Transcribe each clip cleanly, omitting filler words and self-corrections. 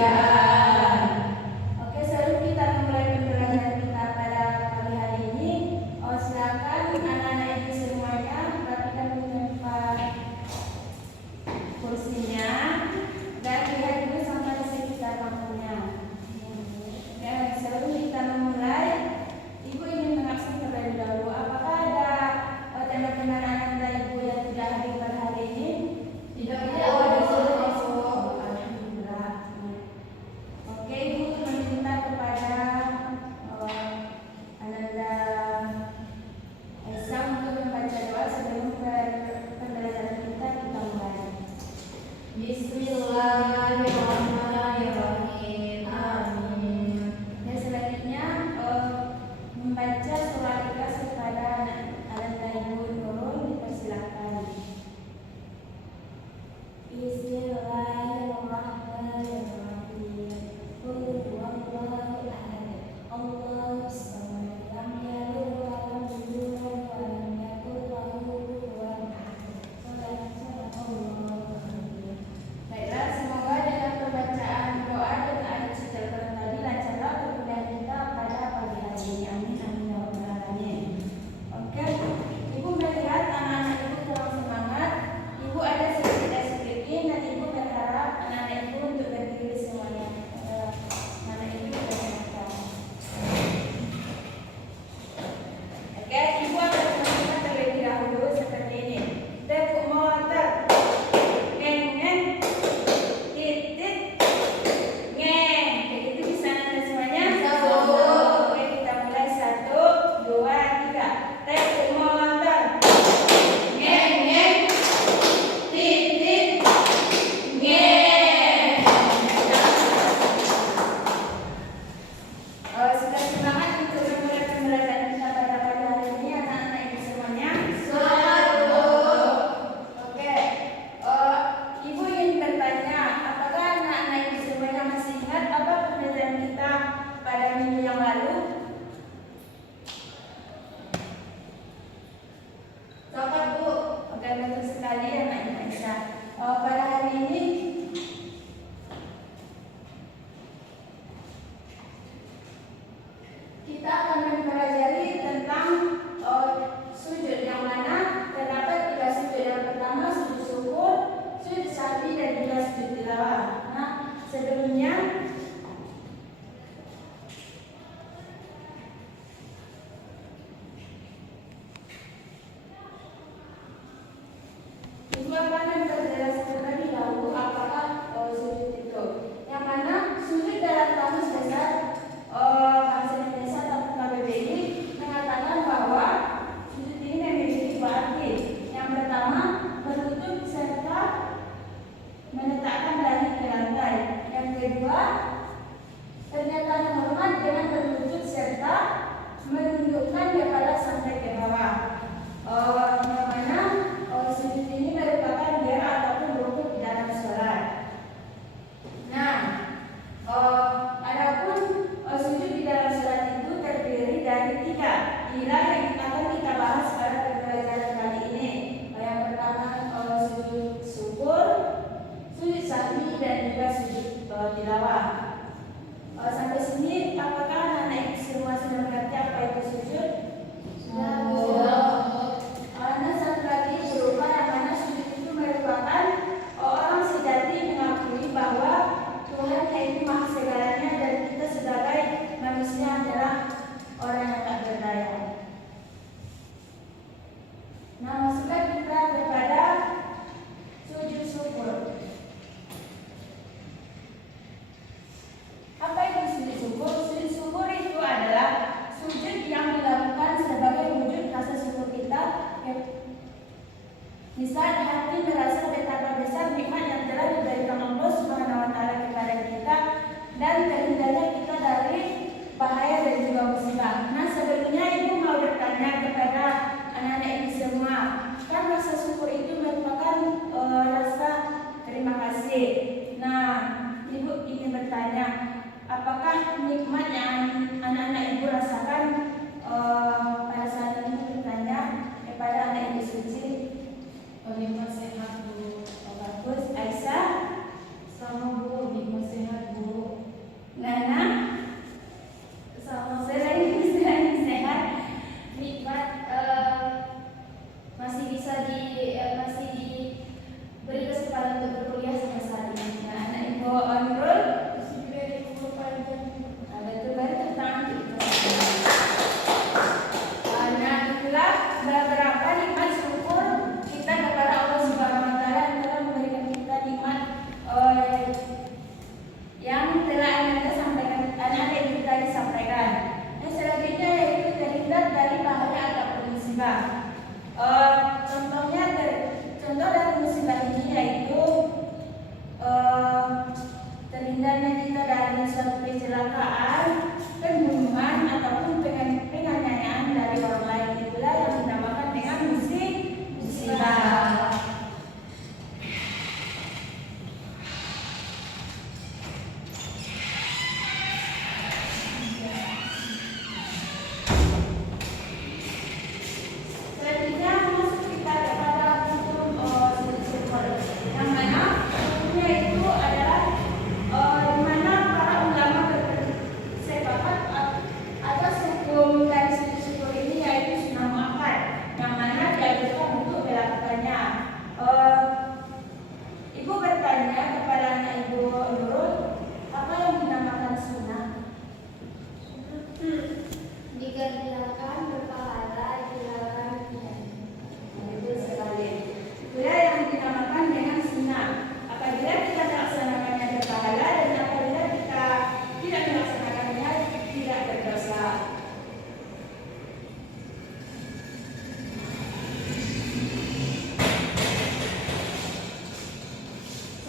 kecurigaan. Oke, sebelum kita memulai pembelajaran kita pada pagi hari ini, silakan anak-anak ibu semuanya rapikan tempat kursinya dan lihat dulu sampah di sekitar bangkunya. Dan sebelum kita memulai, ibu ingin mengabsen terlebih dahulu. Apakah ada tanda pengenaan anda ibu yang tidak hadir pada hari ini? Tidak Alhamdulillah. Oke, ibu meminta kepada Ananda Esa untuk membaca doa sebelum pembelajaran kita mulai. Bismillahirrahmanirrahim. Amin. Dan selanjutnya membaca surah Ikhlas kepada Ananda Ibu Nurul dipersilakan. Bismillahirrahmanirrahim. Qul huwallahu ahad. Allahus samad. Lam yalid wa lam yulad wa lam yakul lahu kufuwan ahad. Sadaqallahu azim. Baiklah, semoga dengan pembacaan doa dan ayat suci Al-Quran tadi lancarlah perkuliahan kita pada pagi hari ini. Amin amin ya rabbal alamin. Oke, ibu melihat anak-anak ibu kurang semangat. Ibu ada sedikit es krim dan ibu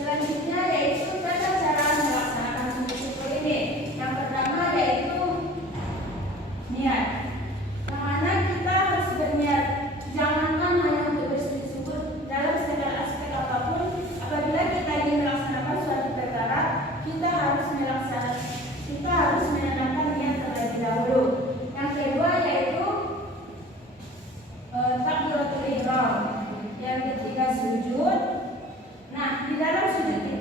Selanjutnya yaitu tata cara melaksanakan sujud syukur ini. Yang pertama yaitu niat. Yang mana kita harus berniat. Jangankan hanya untuk bersujud syukur dalam segala aspek apapun. Apabila kita ingin melaksanakan suatu perkara, kita harus menanamkan niat terlebih dahulu. Yang kedua yaitu takbiratul ihram. Yang ketiga sujud. Nah, di dalam sujud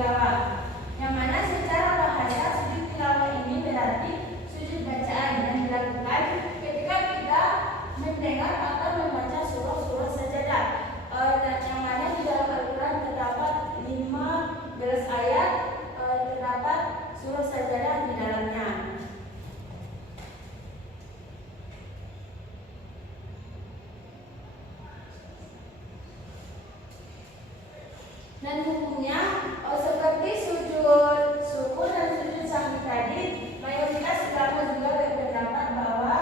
tilawah. Yang mana secara bahasa sujud tilawah ini berarti sujud bacaan yang dilakukan ketika kita mendengar atau membaca surah-surah sajadah. Yang mana di dalam Al-Quran terdapat 15 ayat, terdapat surah sajadah di dalamnya. Dan hukumnya seperti sujud syukur dan sujud sahwi tadi, mayoritas ulama juga berpendapat bahwa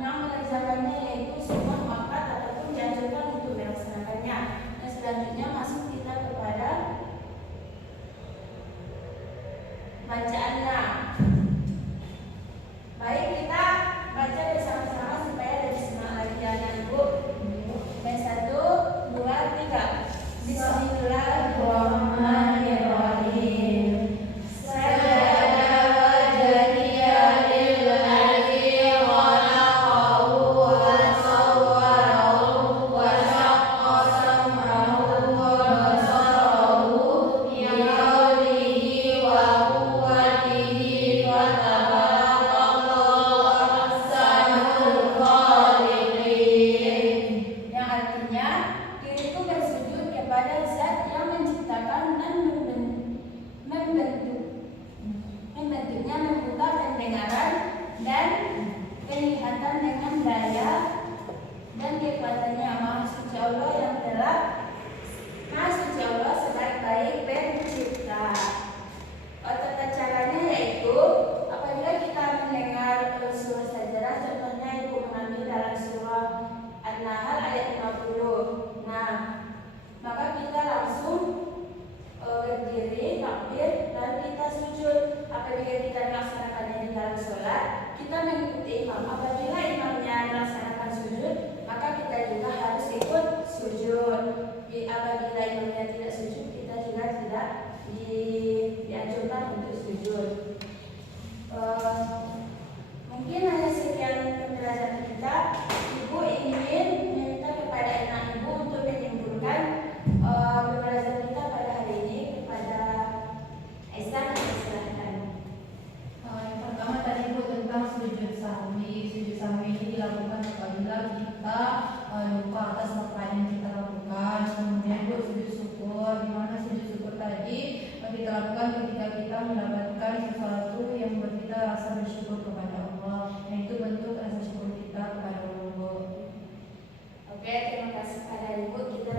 yang mengerjakannya yaitu semua muakkad ataupun dianjurkan untuk melaksanakannya. Dan selanjutnya masuk kita kepada bacaannya. Baik, kita baca bersama-sama supaya lebih semangat lagi ya Ibu. Yang 1, 2, 3. Bismillahirrahmanirrahim. Sajada wajhiya lillazi khalaqahu wa sawwarahu wa syaqqa sam'ahu wa basarahu bi hawlihi wa quwwatihi wa tabarakallahu ahsanul khaliqin. Yang artinya diriku bersujud kepada Zat yang menciptakan dan membentuknya, membuka pendengaran dan penglihatan dengan daya dan kekuatannya. Maha suci Allah yang telah Maha suci Allah sebaik-baik pencipta. Tata caranya yaitu apabila kita mendengar surah sajadah, contohnya Ibu mengambil dalam surah An-Nahl ayat 50. Nah, maka kita langsung berdiri, takbir, lalu kita sujud. Apabila kita melaksanakannya di dalam sholat, kita mengikuti imam. Apabila imamnya melaksanakan sujud, maka kita juga harus ikut sujud. Apabila imamnya tidak sujud, kita juga tidak dianjurkan untuk sujud. Mungkin hanya sekian pembelajaran kita. Ibu ingin meminta kepada anak ibu untuk menyimpulkan pembelajaran kita pada hari ini. Kepada Aisyah, silahkan. Yang pertama tadi Bu tentang sujud sahwi. Sujud sahwi ini dilakukan apabila kita lupa atas rakaat yang kita lakukan. Kemudian Bu sujud syukur, di mana sujud syukur tadi kita lakukan ketika kita mendapatkan sesuatu yang membuat kita rasa bersyukur kepada Allah. Yang itu bentuk rasa syukur kita kepada Allah. Oke, terima kasih pada ibu. Kita